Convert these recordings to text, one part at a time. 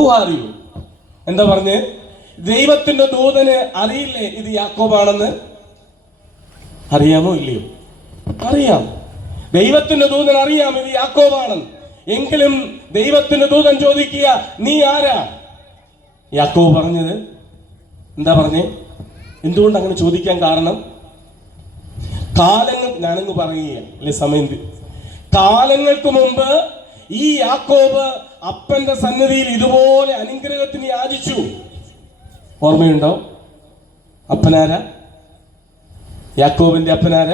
Who are you? എന്താ പറഞ്ഞ്? ദൈവത്തിന്റെ ദൂതന് അറിയില്ലേ ഇത് യാക്കോബാണെന്ന്? അറിയാമോ ഇല്ലയോ? അറിയാം. ദൈവത്തിന്റെ ദൂതൻ അറിയാം ഇത് യാക്കോബാണെന്ന്. എങ്കിലും ദൈവത്തിന്റെ ദൂതൻ ചോദിക്കുക, നീ ആരാ? യാക്കോബ് പറഞ്ഞത് എന്താ പറഞ്ഞേ? എന്തുകൊണ്ട് അങ്ങനെ ചോദിക്കാൻ കാരണം? കാലങ്ങൾ, ഞാനങ്ങ് പറയുക അല്ലെ, സമയം. കാലങ്ങൾക്ക് മുമ്പ് ഈ യാക്കോബ് അപ്പന്റെ സന്നിധിയിൽ ഇതുപോലെ അനുഗ്രഹത്തിന് യാചിച്ചു. ഓർമ്മയുണ്ടോ? അപ്പനാര? യാക്കോബിന്റെ അപ്പനാര?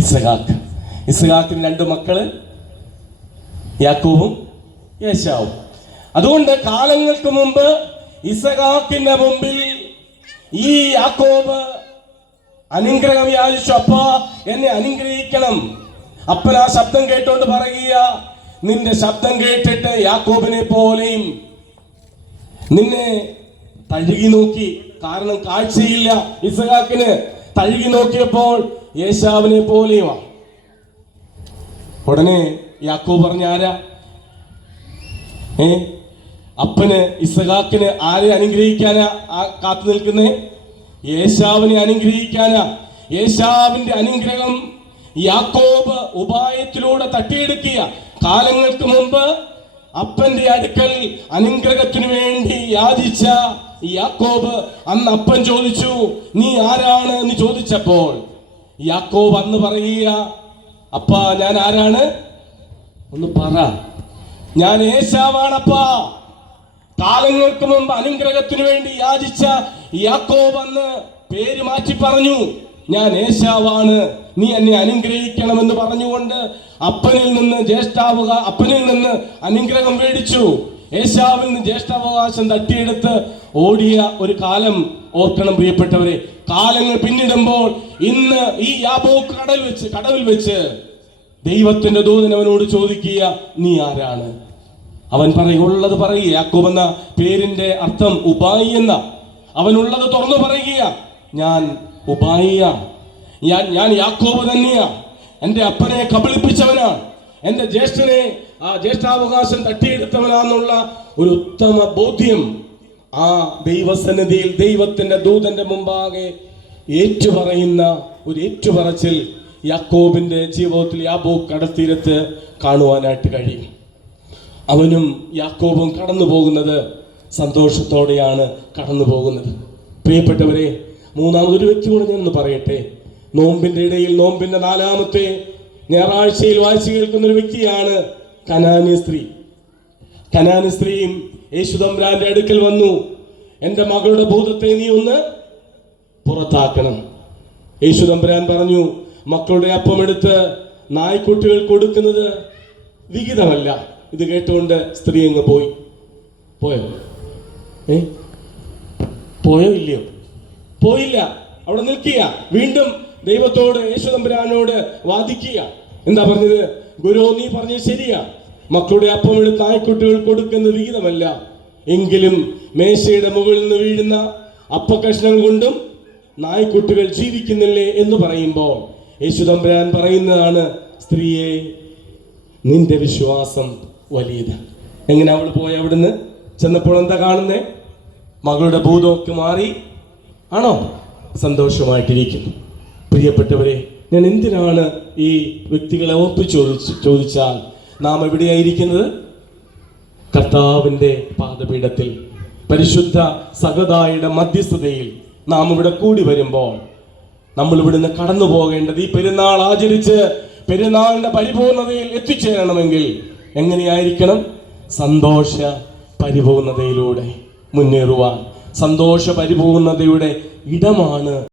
ഇസ്ഹാക്ക്. ഇസ്ഹാക്കിന് 2 മക്കള്, യാക്കോബും യേശാവും. അതുകൊണ്ട് കാലങ്ങൾക്ക് മുമ്പ് ഇസ്ഹാക്കിന്റെ മുമ്പിൽ ഈ യാക്കോബ് അനുഗ്രഹം യാചിച്ചു. അപ്പാ, എന്നെ അനുഗ്രഹിക്കണം. അപ്പൻ ആ ശബ്ദം കേട്ടോണ്ട് പറയുക, നിന്റെ ശബ്ദം കേട്ടിട്ട് യാക്കോബിനെ പോലെയും നിന്നെ തഴുകി നോക്കി. കാരണം കാഴ്ചയില്ല ഇസ്ഹാക്കിന്. തഴുകി നോക്കിയപ്പോൾ യേശാവിനെ പോലെയുമാണ്. ഉടനെ യാക്കോബ് പറഞ്ഞ ആരാ? അപ്പന് ഇസ്ഹാക്കിന് ആരെ അനുഗ്രഹിക്കാനാ കാത്തു നിൽക്കുന്നേ? യേശാവിനെ അനുഗ്രഹിക്കാനാ. യേശാവിന്റെ അനുഗ്രഹം യാക്കോബ് ഉപായത്തിലൂടെ തട്ടിയെടുക്കുക. കാലങ്ങൾക്ക് മുമ്പ് അപ്പന്റെ അടുക്കൽ അനുഗ്രഹത്തിനു വേണ്ടി യാചിച്ച യാക്കോബ് അന്ന് അപ്പൻ ചോദിച്ചു, നീ ആരാണ് എന്ന് ചോദിച്ചപ്പോൾ യാക്കോബ് അന്ന് പറയുക, അപ്പാ, ഞാൻ ആരാണ്? ഒന്ന് പറ. ഞാൻ ഏശാവാണപ്പാ. കാലങ്ങൾക്ക് മുമ്പ് അനുഗ്രഹത്തിനു വേണ്ടി യാചിച്ച യാക്കോബ് അന്ന് പേര് മാറ്റി പറഞ്ഞു, ഞാൻ ഏശാവാണ്, നീ എന്നെ അനുഗ്രഹിക്കണമെന്ന് പറഞ്ഞുകൊണ്ട് അപ്പനിൽ നിന്ന് അനുഗ്രഹം മേടിച്ചു. ഏശാവിൽ നിന്ന് ജ്യേഷ്ഠാവകാശം തട്ടിയെടുത്ത് ഓടിയ ഒരു കാലം ഓർക്കണം പ്രിയപ്പെട്ടവരെ. കാലങ്ങൾ പിന്നിടുമ്പോൾ ഇന്ന് ഈ യാബോക്ക് കടവിൽ വെച്ച് ദൈവത്തിന്റെ ദൂതൻ അവനോട് ചോദിക്കുക, നീ ആരാണ്? അവൻ ഉള്ളത് പറയുക. യാക്കോബ് എന്ന പേരിന്റെ അർത്ഥം ഉപായി എന്ന. അവനുള്ളത് തുറന്നു പറയുക, ഞാൻ ഉപായിയാണ്, ഞാൻ യാക്കോബ് തന്നെയാണ്. എന്റെ അപ്പനെ കബളിപ്പിച്ചവനാണ്, എന്റെ ജ്യേഷ്ഠനെ ജ്യേഷ്ഠാവകാശം തട്ടിയെടുത്തവനാന്നുള്ള ഒരു ഉത്തമ ബോധ്യം ആ ദൈവസന്നിധിയിൽ ദൈവത്തിന്റെ ദൂതന്റെ മുമ്പാകെ ഏറ്റുപറയുന്ന ഒരു ഏറ്റുപറച്ചിൽ യാക്കോബിന്റെ ജീവിതത്തിൽ യാബോക്ക് കടത്തീരത്ത് കാണുവാനായിട്ട് കഴിയും. അവനും യാക്കോബും കടന്നു പോകുന്നത് സന്തോഷത്തോടെയാണ് കടന്നു പോകുന്നത്. പ്രിയപ്പെട്ടവരെ, മൂന്നാമതൊരു വ്യക്തി കൂടെ ഞാനൊന്ന് പറയട്ടെ. നോമ്പിന്റെ ഇടയിൽ, നോമ്പിന്റെ 4ാമത്തെ ഞായറാഴ്ചയിൽ വായിച്ചു കേൾക്കുന്ന ഒരു വ്യക്തിയാണ് കനാന്യ സ്ത്രീ. കനാന്യ സ്ത്രീയും യേശുതമ്പുരാന്റെ അടുക്കൽ വന്നു, എന്റെ മകളുടെ ഭൂതത്തെ നീ ഒന്ന് പുറത്താക്കണം. യേശുതമ്പുരാൻ പറഞ്ഞു, മക്കളുടെ അപ്പമെടുത്ത് നായ്ക്കുട്ടികൾ കൊടുക്കുന്നത് വിഹിതമല്ല. ഇത് കേട്ടുകൊണ്ട് സ്ത്രീ അങ്ങ് പോയോ? പോയോ ഇല്ലയോ? പോയില്ല. അവിടെ നിൽക്കുക. വീണ്ടും ദൈവത്തോട്, യേശുതമ്പുരാനോട് വാദിക്കുക. എന്താ പറഞ്ഞത്? ഗുരു, നീ പറഞ്ഞത് ശരിയാ, മക്കളുടെ അപ്പം എടുത്ത് നായ്ക്കുട്ടികൾ കൊടുക്കുന്നത് വിഹിതമല്ല. എങ്കിലും മേശയുടെ മുകളിൽ നിന്ന് വീഴുന്ന അപ്പക്കഷ്ണങ്ങൾ കൊണ്ടും നായ്ക്കുട്ടികൾ ജീവിക്കുന്നില്ലേ എന്ന് പറയുമ്പോൾ യേശുതമ്പുരാൻ പറയുന്നതാണ്, സ്ത്രീയെ, നിന്റെ വിശ്വാസം വലിയത്. എങ്ങനെ അവൾ പോയി? അവിടുന്ന് ചെന്നപ്പോൾ എന്താ കാണുന്നേ? മകളുടെ ഭൂതമൊക്കെ മാറി ആണോ? സന്തോഷമായിട്ടിരിക്കുന്നു. പ്രിയപ്പെട്ടവരെ, ഞാൻ എന്തിനാണ് ഈ വ്യക്തികളെ ചോദിച്ചാൽ നാം എവിടെയായിരിക്കുന്നത്? കർത്താവിന്റെ പാദപീഠത്തിൽ, പരിശുദ്ധ സഹദായുടെ മധ്യസ്ഥതയിൽ നാം ഇവിടെ കൂടി വരുമ്പോൾ നമ്മൾ ഇവിടുന്ന് കടന്നു പോകേണ്ടത്, ഈ പെരുന്നാൾ ആചരിച്ച് പെരുന്നാളിന്റെ പരിപൂർണതയിൽ എത്തിച്ചേരണമെങ്കിൽ എങ്ങനെയായിരിക്കണം? സന്തോഷ പരിപൂർണതയിലൂടെ മുന്നേറുവാൻ. സന്തോഷ പരിപൂർണതയുടെ ഇടമാണ്